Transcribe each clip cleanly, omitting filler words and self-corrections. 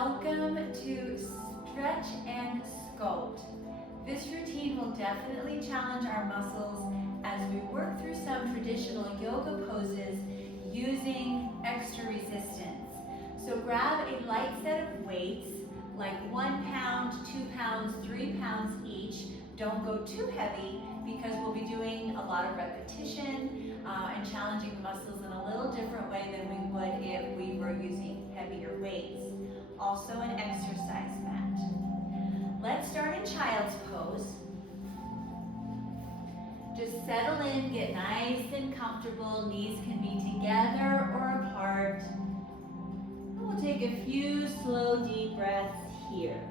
Welcome to Stretch and Sculpt. This routine will definitely challenge our muscles as we work through some traditional yoga poses using extra resistance. So grab a light set of weights, like 1 pound, 2 pounds, 3 pounds each. Don't go too heavy because we'll be doing a lot of repetition and challenging the muscles in a little different way than we would if we were using heavier weights. Also an exercise mat. Let's start in child's pose. Just settle in, get nice and comfortable. Knees can be together or apart. And we'll take a few slow, deep breaths here.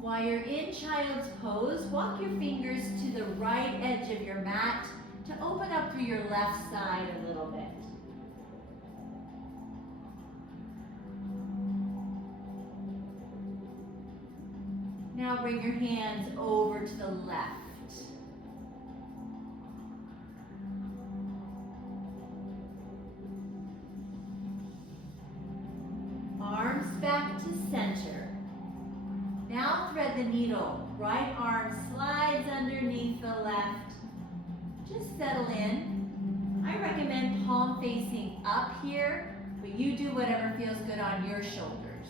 While you're in child's pose, walk your fingers to the right edge of your mat to open up through your left side a little bit. Now bring your hands over to the left. Arms back to center. Now thread the needle. Right arm slides underneath the left. Just settle in. I recommend palm facing up here, but you do whatever feels good on your shoulders.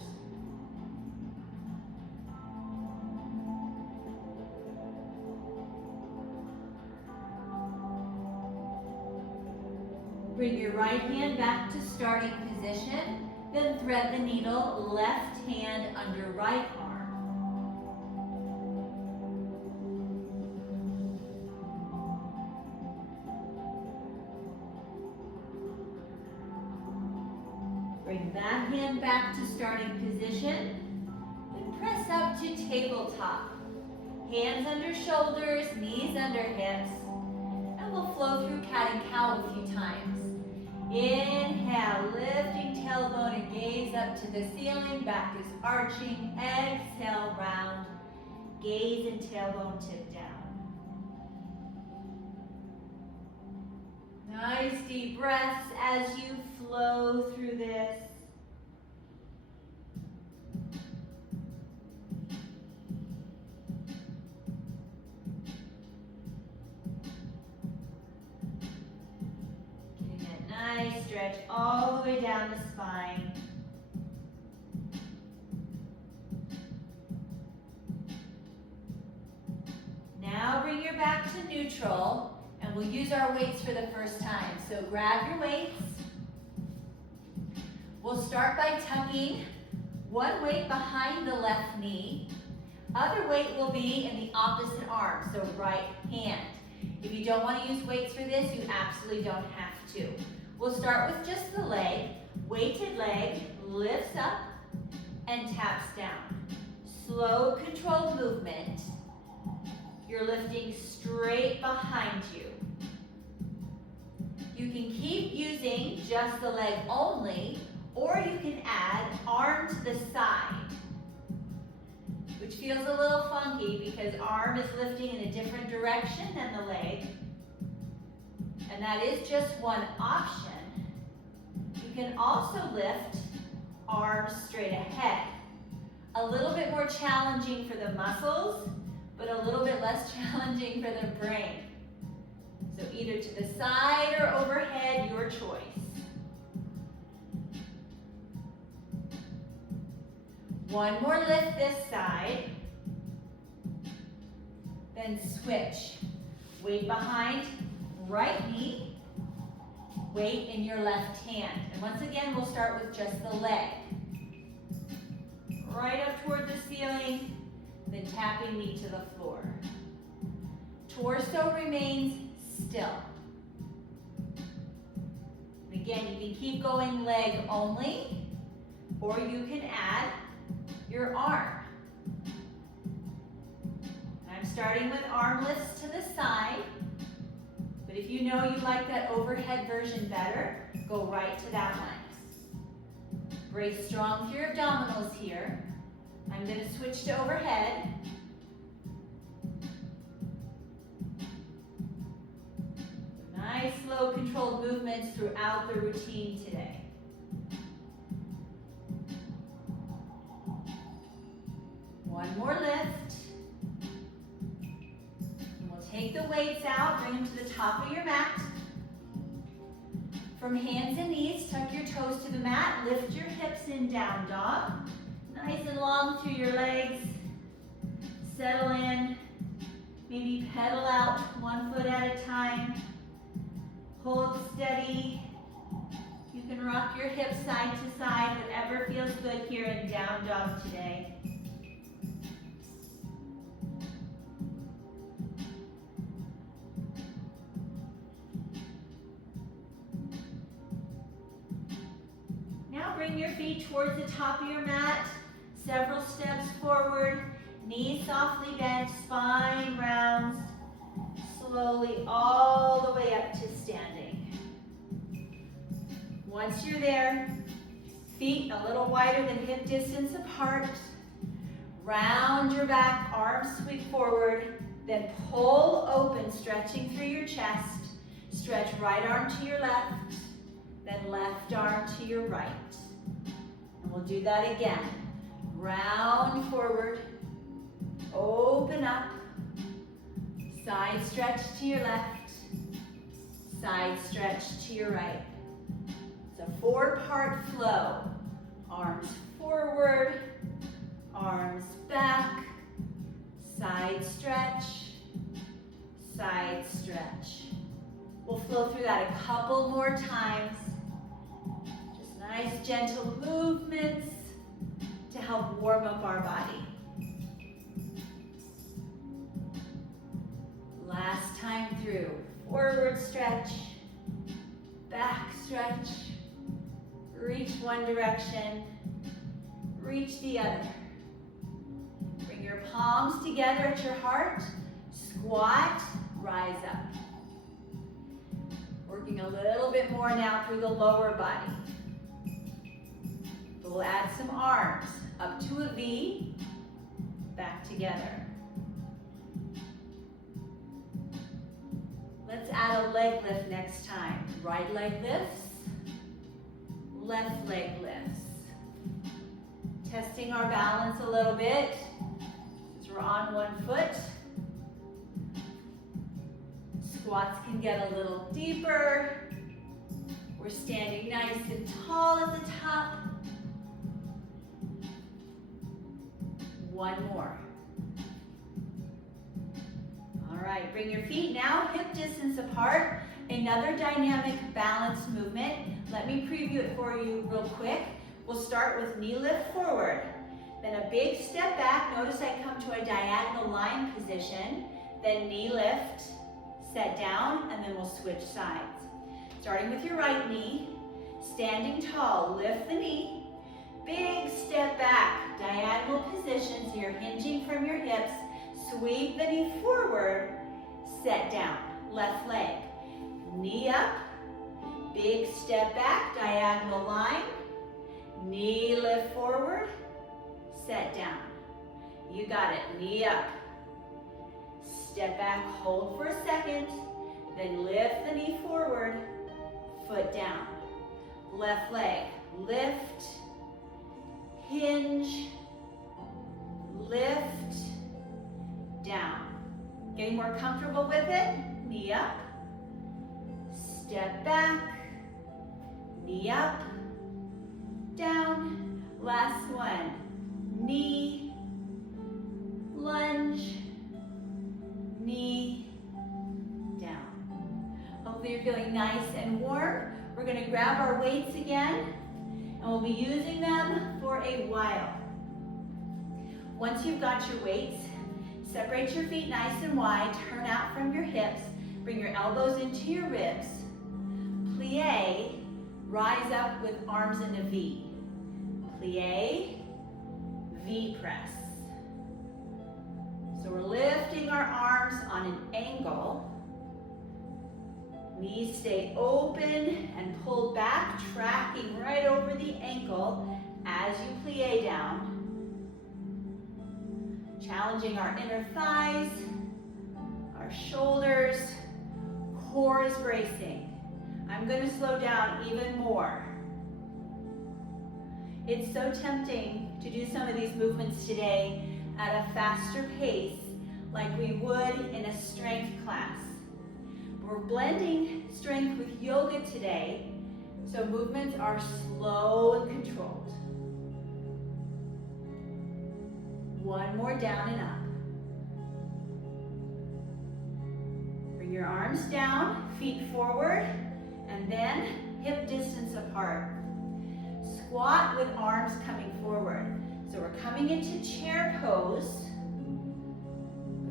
Bring your right hand back to starting position, then thread the needle, left hand under right arm. Bring that hand back to starting position, then press up to tabletop. Hands under shoulders, knees under hips, and we'll flow through cat and cow a few times. Inhale, lifting tailbone and gaze up to the ceiling, back is arching. Exhale, round, gaze and tailbone tip down. Nice deep breaths as you flow through this. Getting that nice stretch all the way down the spine. Now bring your back to neutral. And we'll use our weights for the first time. So grab your weights. We'll start by tucking one weight behind the left knee. Other weight will be in the opposite arm, so right hand. If you don't want to use weights for this, you absolutely don't have to. We'll start with just the leg. Weighted leg lifts up and taps down. Slow, controlled movement. You're lifting straight behind you. You can keep using just the leg only, or you can add arm to the side, which feels a little funky because arm is lifting in a different direction than the leg. And that is just one option. You can also lift arms straight ahead. A little bit more challenging for the muscles, but a little bit less challenging for the brain. So either to the side or overhead, your choice. One more lift this side. Then switch. Weight behind right knee. Weight in your left hand. And once again, we'll start with just the leg. Right up toward the ceiling. Then tapping knee to the floor. Torso remains still. And again, you can keep going leg only, or you can add your arm. I'm starting with arm lifts to the side, but if you know you like that overhead version better, go right to that one. Brace strong through your abdominals here. I'm going to switch to overhead. Nice, slow, controlled movements throughout the routine today. One more lift. And we'll take the weights out, bring them to the top of your mat. From hands and knees, tuck your toes to the mat, lift your hips in, down dog. Nice and long through your legs. Settle in. Maybe pedal out 1 foot at a time. Hold steady. You can rock your hips side to side, whatever feels good here in down dog today. Now bring your feet towards the top of your mat, several steps forward, knees softly bent, spine rounds, slowly all the way up to standing. Once you're there, feet a little wider than hip distance apart, round your back, arms sweep forward, then pull open, stretching through your chest. Stretch right arm to your left, then left arm to your right. And we'll do that again. Round forward, open up, side stretch to your left, side stretch to your right. It's a 4-part flow. Arms forward, arms back, side stretch, side stretch. We'll flow through that a couple more times. Just nice, gentle movements to help warm up our body. Last time through. Forward stretch, back stretch, reach one direction, reach the other. Bring your palms together at your heart, squat, rise up. Working a little bit more now through the lower body. We'll add some arms, up to a V, back together. Let's add a leg lift next time. Right leg lifts, left leg lifts. Testing our balance a little bit. Since we're on 1 foot. Squats can get a little deeper. We're standing nice and tall at the top. One more. All right, bring your feet now hip distance apart. Another dynamic balance movement. Let me preview it for you real quick. We'll start with knee lift forward. Then a big step back. Notice I come to a diagonal line position. Then knee lift, set down, and then we'll switch sides. Starting with your right knee, standing tall, lift the knee. Big step back, diagonal position, so you're hinging from your hips. Sweep the knee forward, set down, left leg. Knee up, big step back, diagonal line. Knee lift forward, set down. You got it, knee up. Step back, hold for a second, then lift the knee forward, foot down. Left leg, lift, hinge, lift, down. Getting more comfortable with it, knee up, step back, knee up, down. Last one, knee, lunge, knee, down. Hopefully you're feeling nice and warm. We're going to grab our weights again, and we'll be using them for a while. Once you've got your weights, separate your feet nice and wide, turn out from your hips, bring your elbows into your ribs, plie, rise up with arms in a V. Plie, V press. So we're lifting our arms on an angle. Knees stay open and pulled back, tracking right over the ankle as you plie down. Challenging our inner thighs, our shoulders, core is bracing. I'm going to slow down even more. It's so tempting to do some of these movements today at a faster pace like we would in a strength class. We're blending strength with yoga today, so movements are slow and controlled. One more down and up. Bring your arms down, feet forward, and then hip distance apart. Squat with arms coming forward. So we're coming into chair pose.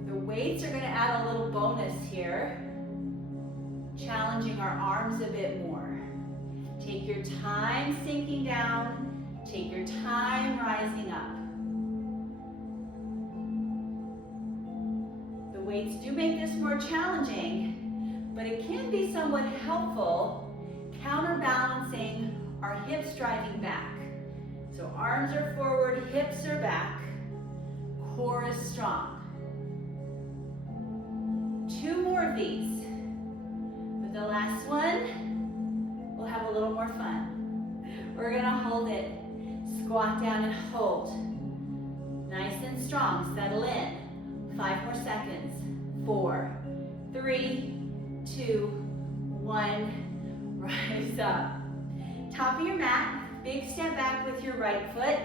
The weights are going to add a little bonus here, challenging our arms a bit more. Take your time sinking down. Take your time rising up. The weights do make this more challenging, but it can be somewhat helpful, counterbalancing our hips driving back. So arms are forward, hips are back, core is strong. 2 more of these. With the last one, we'll have a little more fun. We're gonna hold it. Squat down and hold. Nice and strong, settle in. 5 more seconds. 4, 3, 2, 1. Rise up. Top of your mat, big step back with your right foot.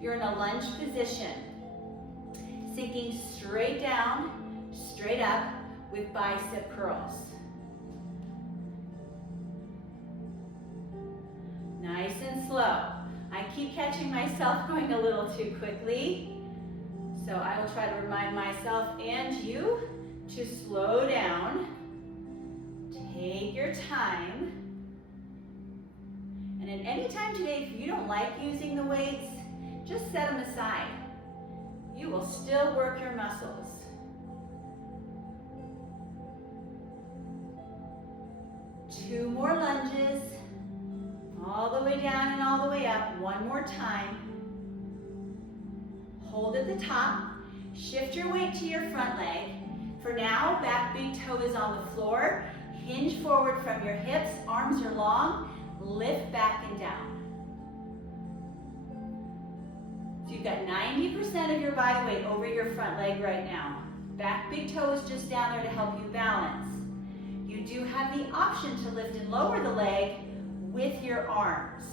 You're in a lunge position. Sinking straight down, straight up with bicep curls. Nice and slow. I keep catching myself going a little too quickly, so I will try to remind myself and you to slow down. Take your time. And at any time today, if you don't like using the weights, just set them aside. You will still work your muscles. Two more lunges. All the way down and all the way up. One more time. Hold at the top. Shift your weight to your front leg. For now, back big toe is on the floor. Hinge forward from your hips. Arms are long. Lift back and down. So you've got 90% of your body weight over your front leg right now. Back big toe is just down there to help you balance. You do have the option to lift and lower the leg with your arms.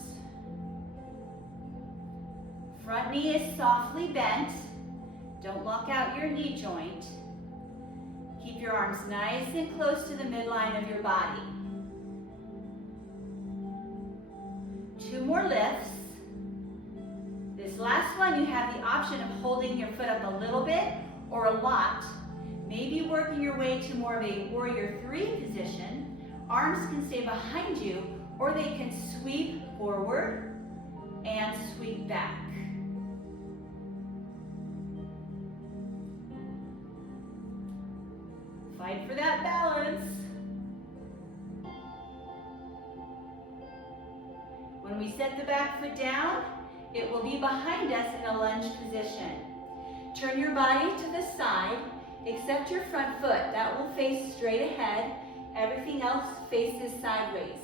Front knee is softly bent. Don't lock out your knee joint. Keep your arms nice and close to the midline of your body. 2 more lifts. This last one, you have the option of holding your foot up a little bit or a lot. Maybe working your way to more of a warrior 3 position. Arms can stay behind you, or they can sweep forward and sweep back. Fight for that balance. When we set the back foot down, it will be behind us in a lunge position. Turn your body to the side, except your front foot. That will face straight ahead. Everything else faces sideways.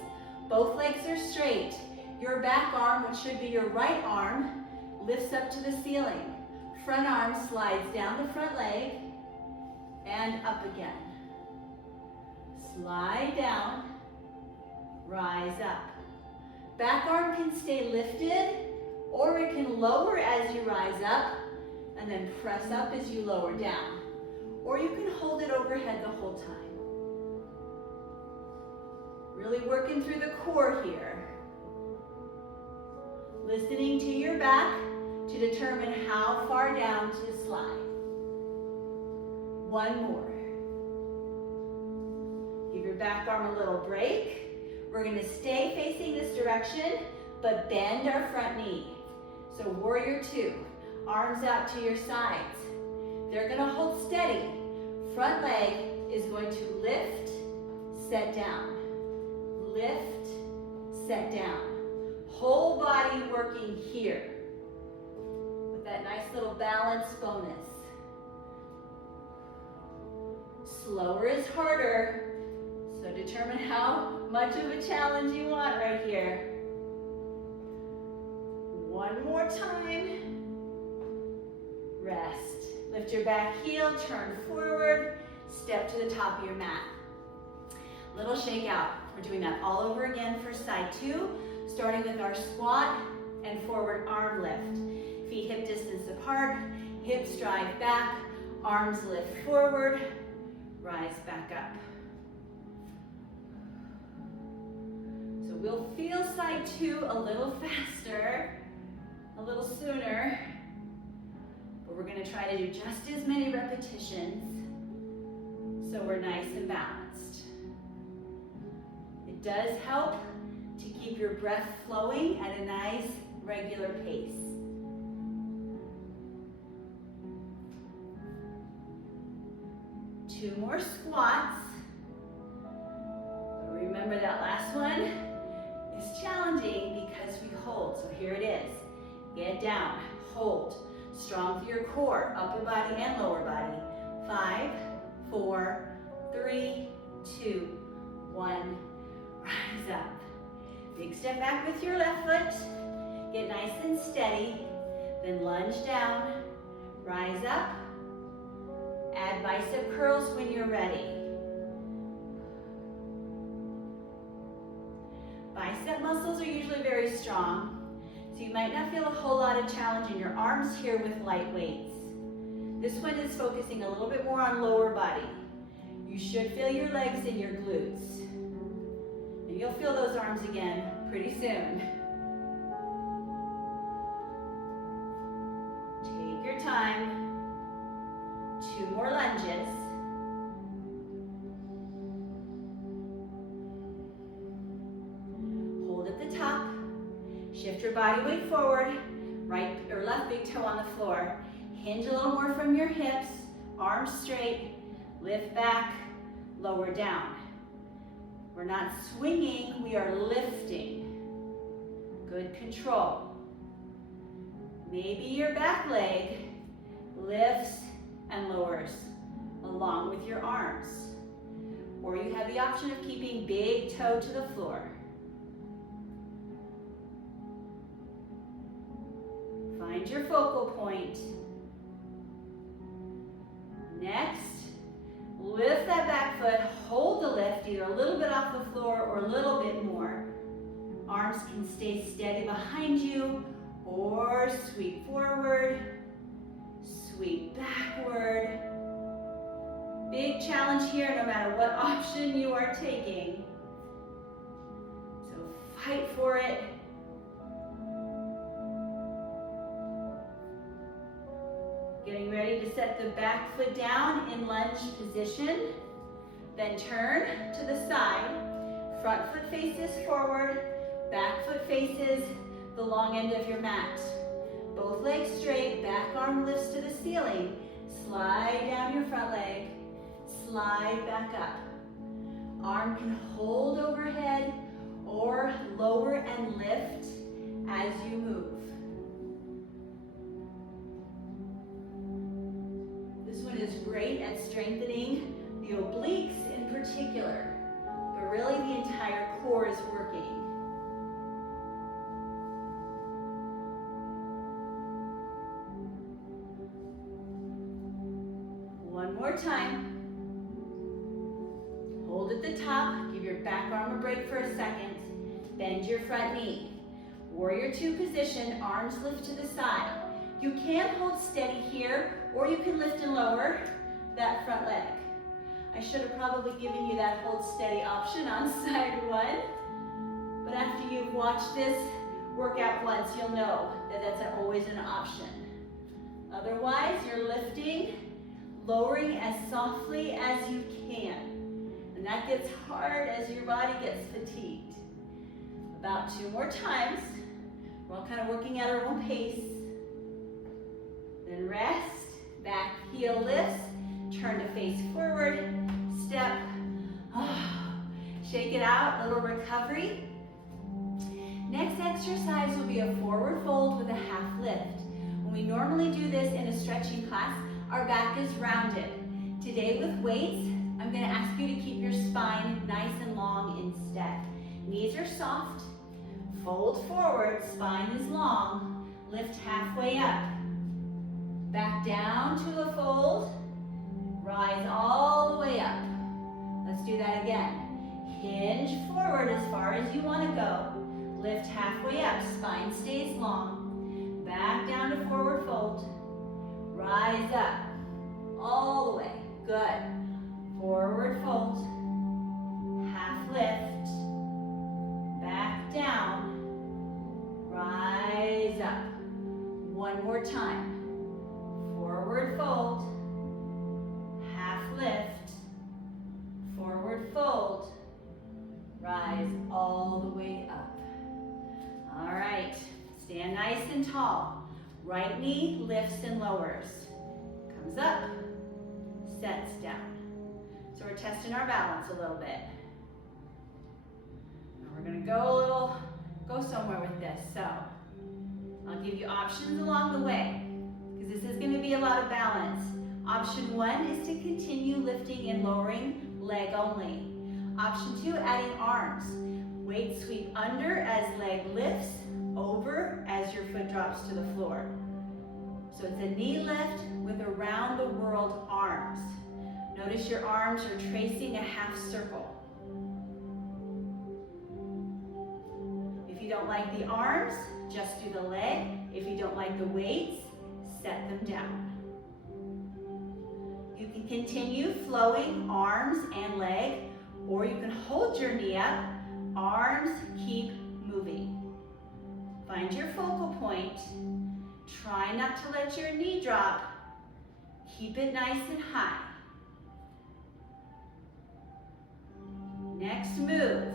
Both legs are straight. Your back arm, which should be your right arm, lifts up to the ceiling. Front arm slides down the front leg and up again. Slide down, rise up. Back arm can stay lifted, or it can lower as you rise up and then press up as you lower down. Or you can hold it overhead the whole time. Really working through the core here. Listening to your back to determine how far down to slide. One more. Give your back arm a little break. We're going to stay facing this direction, but bend our front knee. So warrior 2, arms out to your sides. They're going to hold steady. Front leg is going to lift, set down. Lift, set down. Whole body working here. that nice little balance bonus. Slower is harder, so determine how much of a challenge you want right here. One more time. Rest. Lift your back heel, turn forward, step to the top of your mat. Little shake out. We're doing that all over again for side two, starting with our squat and forward arm lift. Feet hip distance apart, hips drive back, arms lift forward, rise back up. So we'll feel side two a little faster, a little sooner, but we're gonna try to do just as many repetitions so we're nice and balanced. It does help to keep your breath flowing at a nice, regular pace. Two more squats. But remember that last one is challenging because we hold. So here it is. Get down, hold. Strong through your core, upper body and lower body. 5, 4, 3, 2, 1. Rise up. Big step back with your left foot. Get nice and steady. Then lunge down. Rise up. Add bicep curls when you're ready. Bicep muscles are usually very strong, so you might not feel a whole lot of challenge in your arms here with light weights. This one is focusing a little bit more on lower body. You should feel your legs and your glutes. And you'll feel those arms again pretty soon. Take your time. 2 more lunges. Hold at the top. Shift your body weight forward. Right or left big toe on the floor. Hinge a little more from your hips. Arms straight. Lift back. Lower down. We're not swinging, we are lifting. Good control. Maybe your back leg lifts and lowers along with your arms. Or you have the option of keeping big toe to the floor. Find your focal point. Next, lift that back foot, hold the lift either a little bit off the floor or a little bit more. Arms can stay steady behind you or sweep forward, sweep backward. Big challenge here no matter what option you are taking. So fight for it. Getting ready to set the back foot down in lunge position. Then turn to the side. Front foot faces forward. Back foot faces the long end of your mat. Both legs straight. Back arm lifts to the ceiling. Slide down your front leg. Slide back up. Arm can hold overhead or lower and lift as you move. Is great at strengthening the obliques in particular, but really the entire core is working. One more time. Hold at the top, give your back arm a break for a second, bend your front knee. Warrior 2 position, arms lift to the side. You can hold steady here, or you can lift and lower that front leg. I should have probably given you that hold steady option on side 1, but after you've watched this workout once, you'll know that that's always an option. Otherwise, you're lifting, lowering as softly as you can, and that gets hard as your body gets fatigued. About 2 more times. We're all kind of working at our own pace. Then rest, back heel lifts, turn to face forward, step, shake it out, little recovery. Next exercise will be a forward fold with a half lift. When we normally do this in a stretching class, our back is rounded. Today with weights, I'm going to ask you to keep your spine nice and long instead. Knees are soft, fold forward, spine is long, lift halfway up. Back down to a fold, rise all the way up. Let's do that again. Hinge forward as far as you want to go. Lift halfway up, spine stays long. Back down to forward fold. Rise up, all the way. Good. Forward fold. Half lift. Back down. Rise up. One more time. Forward fold. Half lift. Forward fold. Rise all the way up. All right, stand nice and tall. Right knee lifts and lowers. Comes up, sets down. So we're testing our balance a little bit. Now we're gonna go somewhere with this. So I'll give you options along the way, because this is gonna be a lot of balance. Option 1 is to continue lifting and lowering, leg only. Option 2, adding arms. Weight sweep under as leg lifts, over as your foot drops to the floor. So it's a knee lift with around the world arms. Notice your arms are tracing a half circle. If you don't like the arms, just do the leg. If you don't like the weights, set them down. You can continue flowing arms and leg, or you can hold your knee up, arms keep moving. Find your focal point. Try not to let your knee drop. Keep it nice and high. Next move.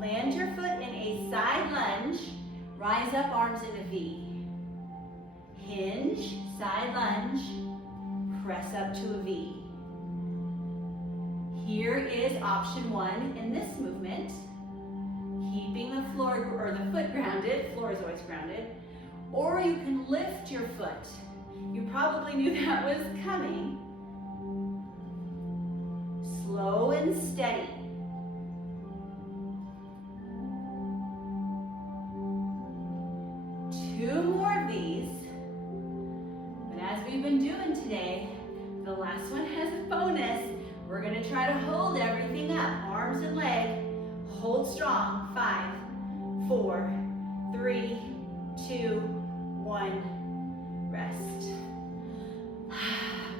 Land your foot in a side lunge. Rise up, arms in a V. Hinge, side lunge, press up to a V. Here is option 1 in this movement. Keeping the floor or the foot grounded, floor is always grounded, or you can lift your foot. You probably knew that was coming. Slow and steady. Two more V's. But as we've been doing today, the last one has a bonus. We're gonna try to hold everything up, arms and leg. Hold strong. 5, 4, 3, 2, 1. Rest.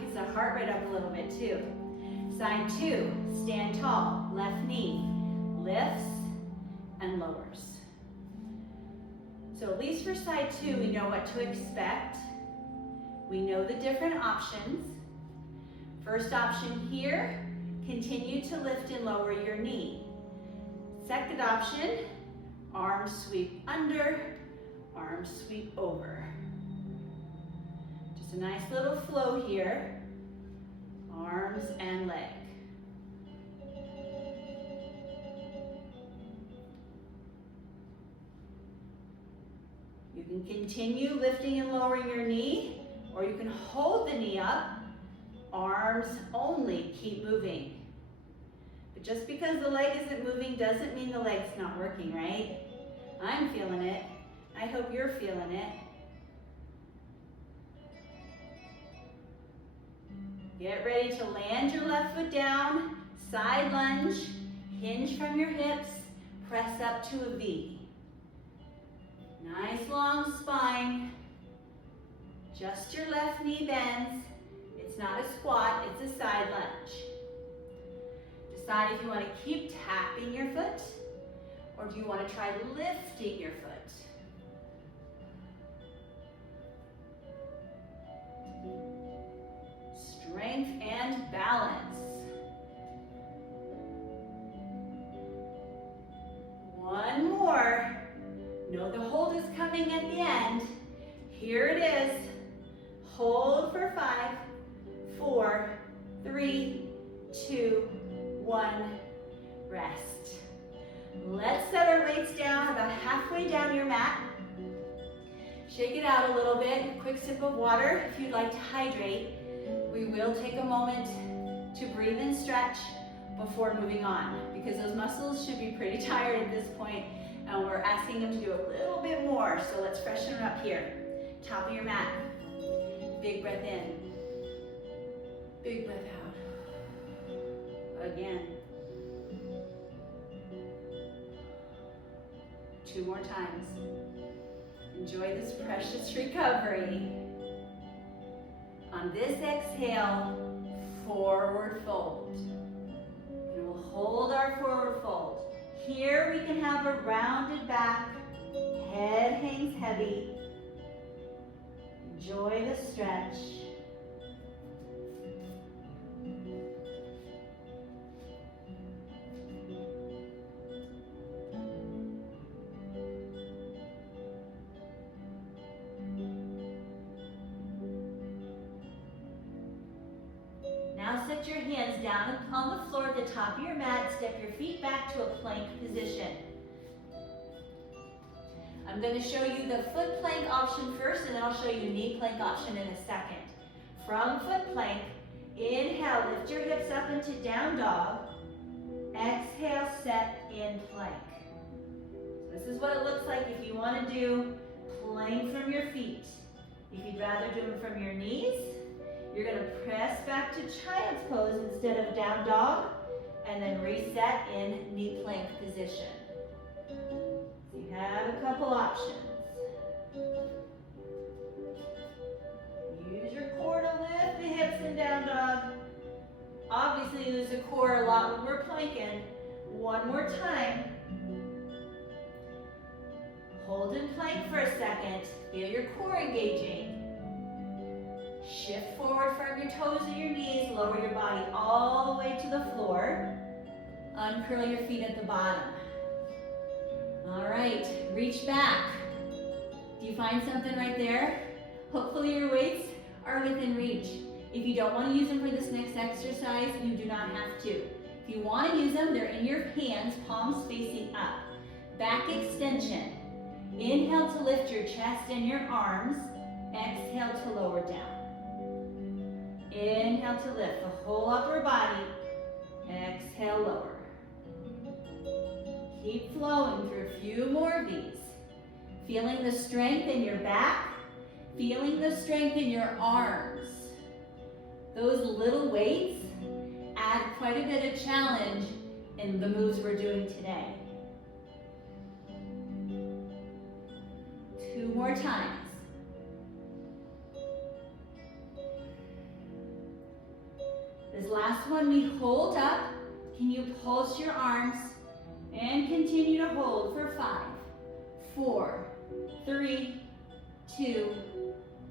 Gets the heart rate up a little bit too. Side 2, stand tall. Left knee lifts and lowers. So at least for side 2, we know what to expect. We know the different options. First option here, continue to lift and lower your knee. Second option, arms sweep under, arms sweep over. Just a nice little flow here, arms and leg. You can continue lifting and lowering your knee, or you can hold the knee up, arms only, keep moving. But just because the leg isn't moving doesn't mean the leg's not working, right? I'm feeling it. I hope you're feeling it. Get ready to land your left foot down, side lunge, hinge from your hips, press up to a V. Nice long spine. Just your left knee bends. It's not a squat, it's a side lunge. Decide if you want to keep tapping your foot, or do you want to try lifting your foot? Strength and balance. One more. Know the hold is coming at the end. Here it is. Hold for 5, 4, 3, 2, 1. Rest. Let's set our weights down about halfway down your mat. Shake it out a little bit. Quick sip of water if you'd like to hydrate. We will take a moment to breathe and stretch before moving on, because those muscles should be pretty tired at this point, and we're asking them to do a little bit more. So let's freshen it up here. Top of your mat. Big breath in. Big breath out. Again. 2 more times. Enjoy this precious recovery. On this exhale, forward fold. And we'll hold our forward fold. Here we can have a rounded back, head hangs heavy. Enjoy the stretch. Now set your hands down on the floor at the top of your mat. Step your feet back to a plank position. I'm going to show you the foot plank option first, and then I'll show you knee plank option in a second. From foot plank, inhale, lift your hips up into down dog. Exhale, set in plank. So this is what it looks like if you want to do plank from your feet. If you'd rather do them from your knees, you're going to press back to child's pose instead of down dog, and then reset in knee plank position. So you have a couple options. Use your core to lift the hips in down dog. Obviously use the core a lot when we're planking. One more time. Hold in plank for a second. Feel your core engaging. Shift forward from your toes to your knees. Lower your body all the way to the floor. Uncurl your feet at the bottom. All right, reach back. Do you find something right there? Hopefully your weights are within reach. If you don't want to use them for this next exercise, you do not have to. If you want to use them, they're in your hands, palms facing up. Back extension. Inhale to lift your chest and your arms. Exhale to lower down. Inhale to lift the whole upper body. Exhale, lower. Keep flowing through a few more of these. Feeling the strength in your back. Feeling the strength in your arms. Those little weights add quite a bit of challenge in the moves we're doing today. 2 more times. This last one we hold up. Can you pulse your arms and continue to hold for 5, 4, 3, 2,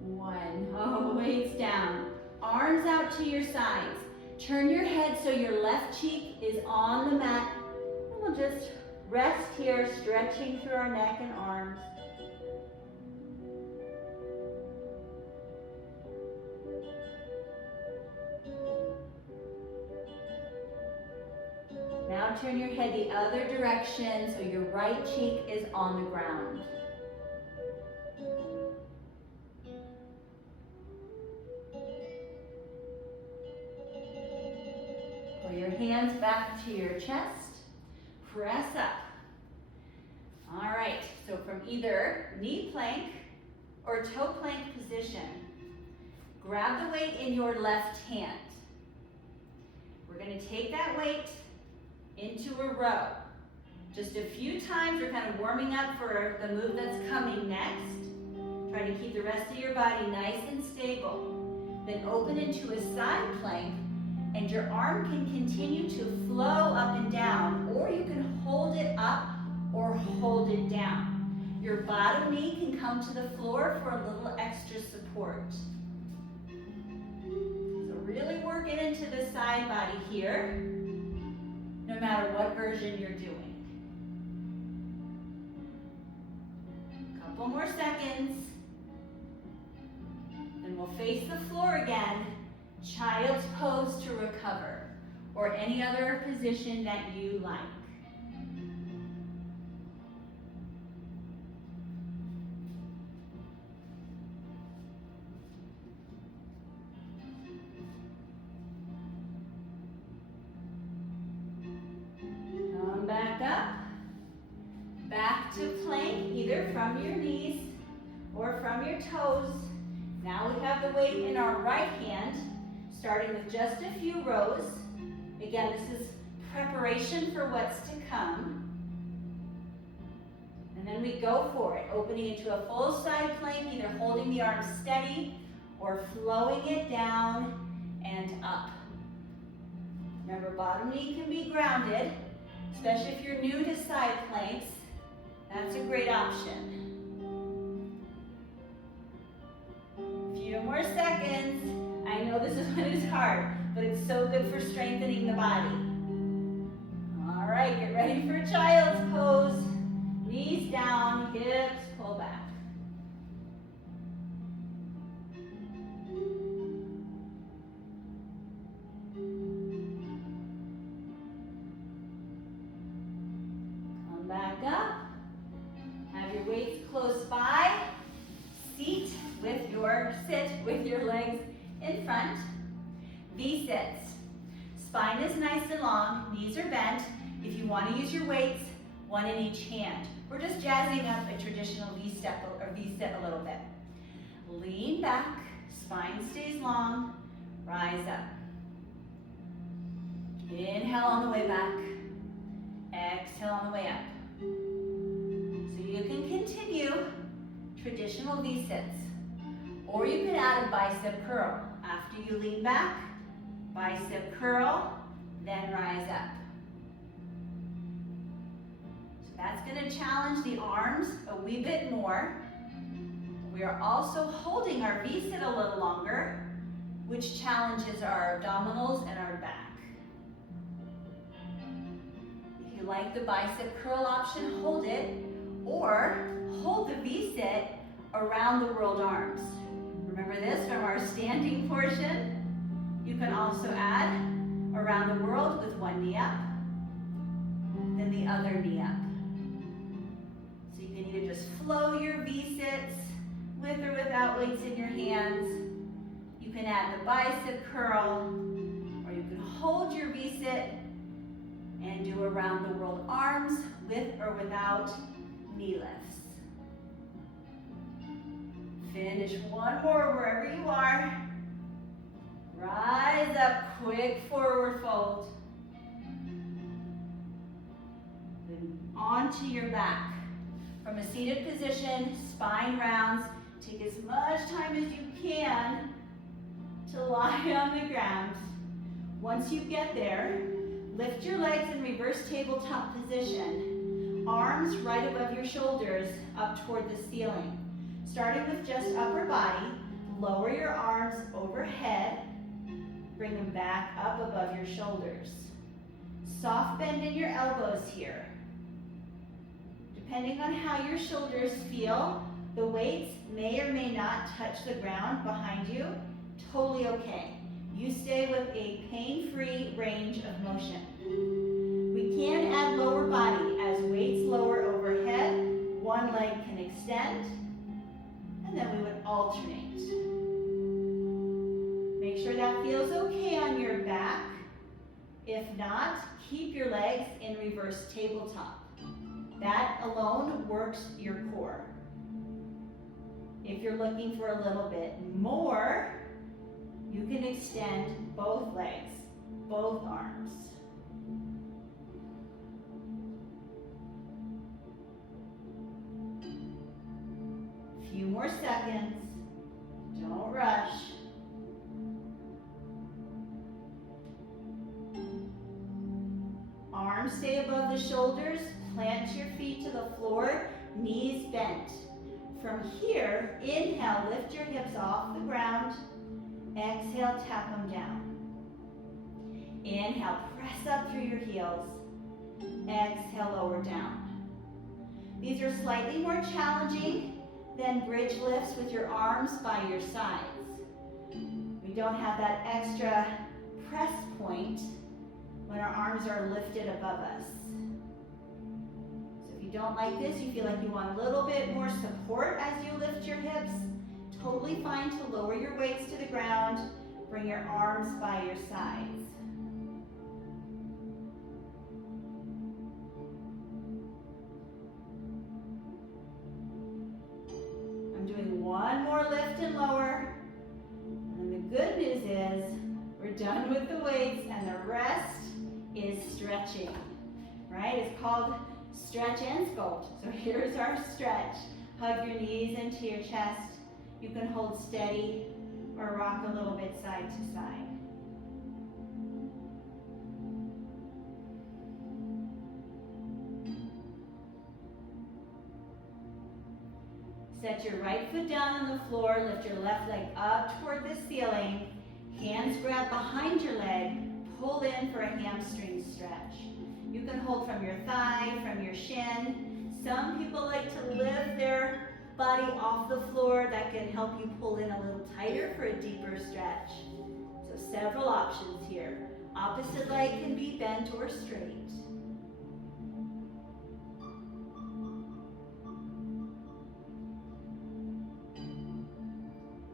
1. Oh, weights down. Arms out to your sides. Turn your head so your left cheek is on the mat. And we'll just rest here, stretching through our neck and arms. Now turn your head the other direction so your right cheek is on the ground. Pull your hands back to your chest. Press up. All right, so from either knee plank or toe plank position, grab the weight in your left hand. We're going to take that weight into a row. Just a few times, we're kind of warming up for the move that's coming next. Try to keep the rest of your body nice and stable. Then open into a side plank, and your arm can continue to flow up and down, or you can hold it up or hold it down. Your bottom knee can come to the floor for a little extra support. So really working into the side body here, no matter what version you're doing. Couple more seconds. Then we'll face the floor again. Child's pose to recover, or any other position that you like. up, back to plank, either from your knees or from your toes. Now we have the weight in our right hand, starting with just a few rows. Again, this is preparation for what's to come. And then we go for it, opening into a full side plank, either holding the arms steady or flowing it down and up. Remember, bottom knee can be grounded, especially if you're new to side planks. That's a great option. A few more seconds. I know this is when it's hard, but it's so good for strengthening the body. All right, get ready for child's pose. Knees down, hips pull back. Come back up. Have your weights close by. Sit with your legs in front. V-sits. Spine is nice and long, knees are bent. If you want to use your weights, one in each hand. We're just jazzing up a traditional V-step or V-sit a little bit. Lean back, spine stays long, rise up. Inhale on the way back, exhale on the way up. So you can continue traditional V-sits, or you could add a bicep curl. After you lean back, bicep curl, then rise up. That's going to challenge the arms a wee bit more. We are also holding our V-sit a little longer, which challenges our abdominals and our back. If you like the bicep curl option, hold it, or hold the V-sit around the world arms. Remember this from our standing portion. You can also add around the world with one knee up, then the other knee up. You can either just flow your V-sits with or without weights in your hands. You can add the bicep curl, or you can hold your V-sit and do around the world arms with or without knee lifts. Finish one more wherever you are. Rise up, quick forward fold. Then onto your back. From a seated position, spine rounds. Take as much time as you can to lie on the ground. Once you get there, lift your legs in reverse tabletop position. Arms right above your shoulders, up toward the ceiling. Starting with just upper body, lower your arms overhead. Bring them back up above your shoulders. Soft bend in your elbows here. Depending on how your shoulders feel, the weights may or may not touch the ground behind you. Totally okay. You stay with a pain-free range of motion. We can add lower body as weights lower overhead. One leg can extend, and then we would alternate. Make sure that feels okay on your back. If not, keep your legs in reverse tabletop. That alone works your core. If you're looking for a little bit more, you can extend both legs, both arms. Few more seconds. Don't rush. Arms stay above the shoulders. Plant your feet to the floor, knees bent. From here, inhale, lift your hips off the ground. Exhale, tap them down. Inhale, press up through your heels. Exhale, lower down. These are slightly more challenging than bridge lifts with your arms by your sides. We don't have that extra press point when our arms are lifted above us. So if you don't like this, you feel like you want a little bit more support as you lift your hips, totally fine to lower your weights to the ground. Bring your arms by your sides. one more lift and lower. And the good news is we're done with the weights and the rest is stretching, right? It's called stretch and sculpt. So here's our stretch. Hug your knees into your chest. You can hold steady or rock a little bit side to side. Set your right foot down on the floor, lift your left leg up toward the ceiling, hands grab behind your leg, pull in for a hamstring stretch. You can hold from your thigh, from your shin. Some people like to lift their body off the floor. That can help you pull in a little tighter for a deeper stretch. So several options here. Opposite leg can be bent or straight.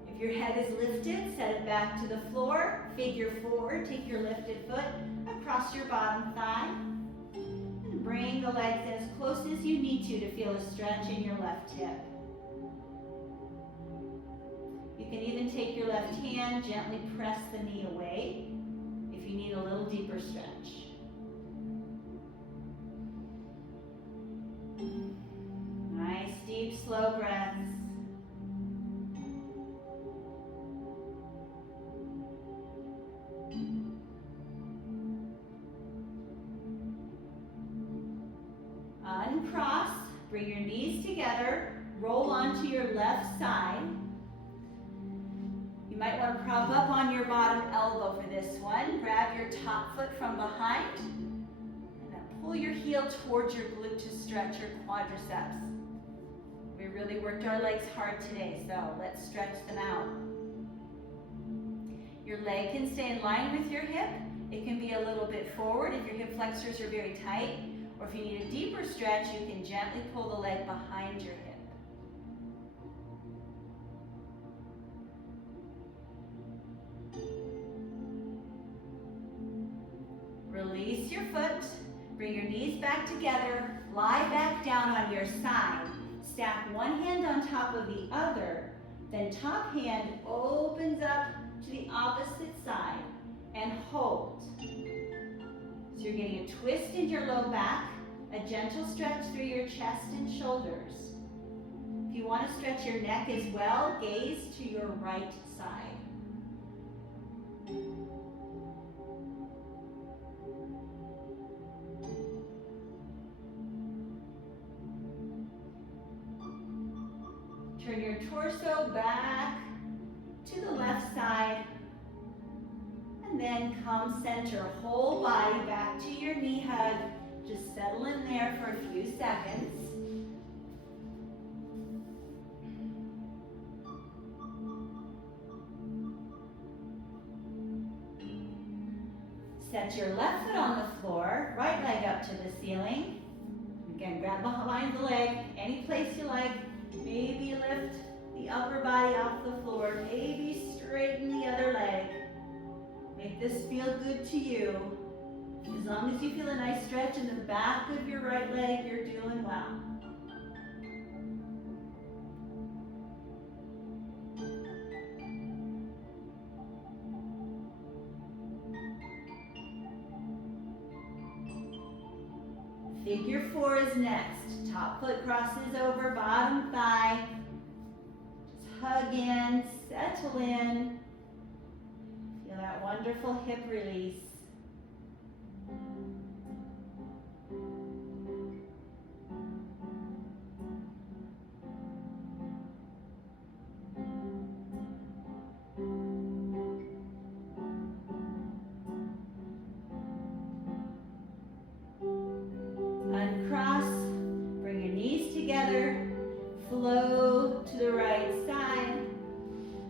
If your head is lifted, set it back to the floor. Figure four, take your lifted foot across your bottom thigh. And bring the legs as close as you need to feel a stretch in your left hip. You can even take your left hand, gently press the knee away if you need a little deeper stretch. Nice, deep, slow breaths. Uncross, bring your knees together, roll onto your left side. You might want to prop up on your bottom elbow for this one. Grab your top foot from behind, and then pull your heel towards your glute to stretch your quadriceps. We really worked our legs hard today, so let's stretch them out. Your leg can stay in line with your hip. It can be a little bit forward if your hip flexors are very tight. Or if you need a deeper stretch, you can gently pull the leg behind your hip. Release your foot, bring your knees back together, lie back down on your side. Stack one hand on top of the other, then top hand opens up to the opposite side and hold. So you're getting a twist in your low back, a gentle stretch through your chest and shoulders. If you want to stretch your neck as well, gaze to your right side. Turn your torso back to the left side. And then come center, whole body back to your knee hug. Just settle in there for a few seconds. Set your left foot on the floor, right leg up to the ceiling. Again, grab behind the leg, any place you like. Maybe lift the upper body off the floor. Maybe straighten the other leg. Make this feel good to you. As long as you feel a nice stretch in the back of your right leg, you're doing well. Figure four is next. Top foot crosses over bottom thigh. Just hug in, settle in. Feel that wonderful hip release. Uncross, bring your knees together, flow to the right side.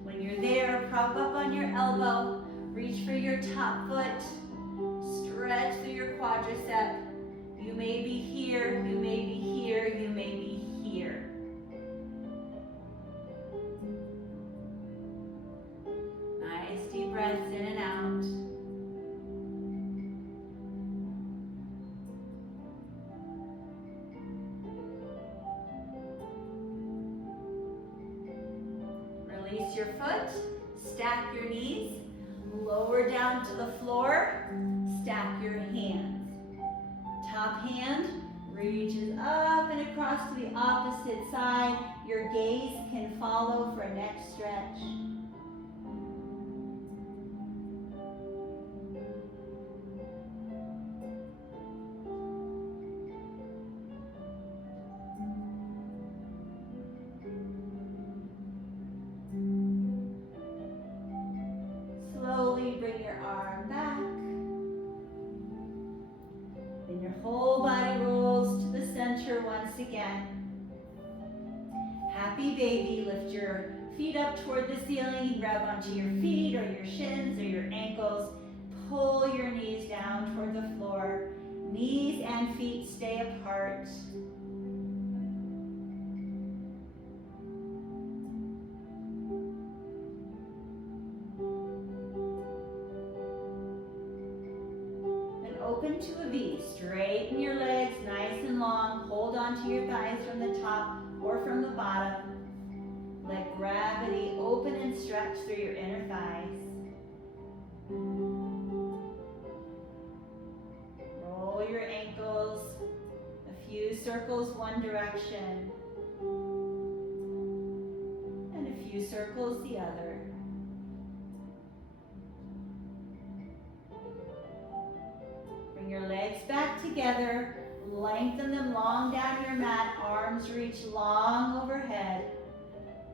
When you're there, prop up on your elbow, reach for your top foot. Release your foot, stack your knees, lower down to the floor, stack your hands. Top hand reaches up and across to the opposite side. Your gaze can follow for a neck stretch. Slowly bring your arm back. Then your whole body rolls to the center once again. Happy baby, lift your feet up toward the ceiling. You grab onto your feet or your shins or your ankles. Pull your knees down toward the floor. Knees and feet stay apart. Open to a V. Straighten your legs nice and long. Hold on to your thighs from the top or from the bottom. Let gravity open and stretch through your inner thighs. Roll your ankles. A few circles one direction. And a few circles the other. Your legs back together, lengthen them long down your mat, arms reach long overhead.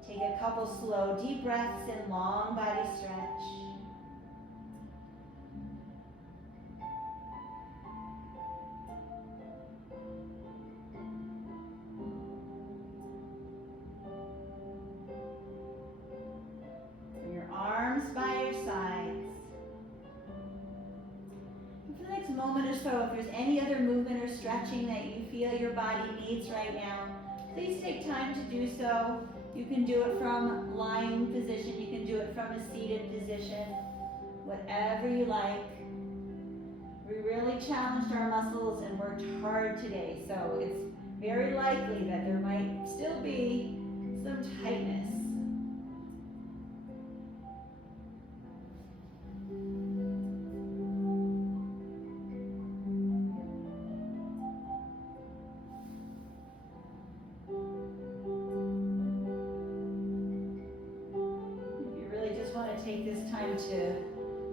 Take a couple slow deep breaths and long body stretch. Bring your arms by your sides. Moment or so, if there's any other movement or stretching that you feel your body needs right now, please take time to do so. You can do it from lying position, you can do it from a seated position, whatever you like. We really challenged our muscles and worked hard today, so it's very likely that there might still be some tightness. Take this time to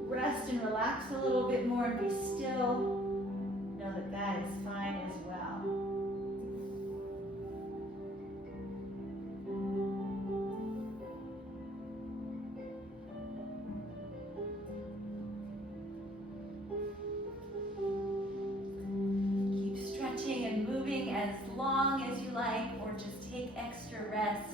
rest and relax a little bit more and be still. Know that that is fine as well. Keep stretching and moving as long as you like, or just take extra rest.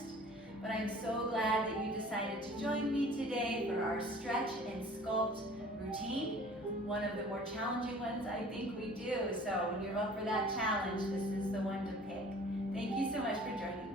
But I'm so glad that you decided to join me today for our stretch and sculpt routine. One of the more challenging ones I think we do. So when you're up for that challenge, this is the one to pick. Thank you so much for joining me.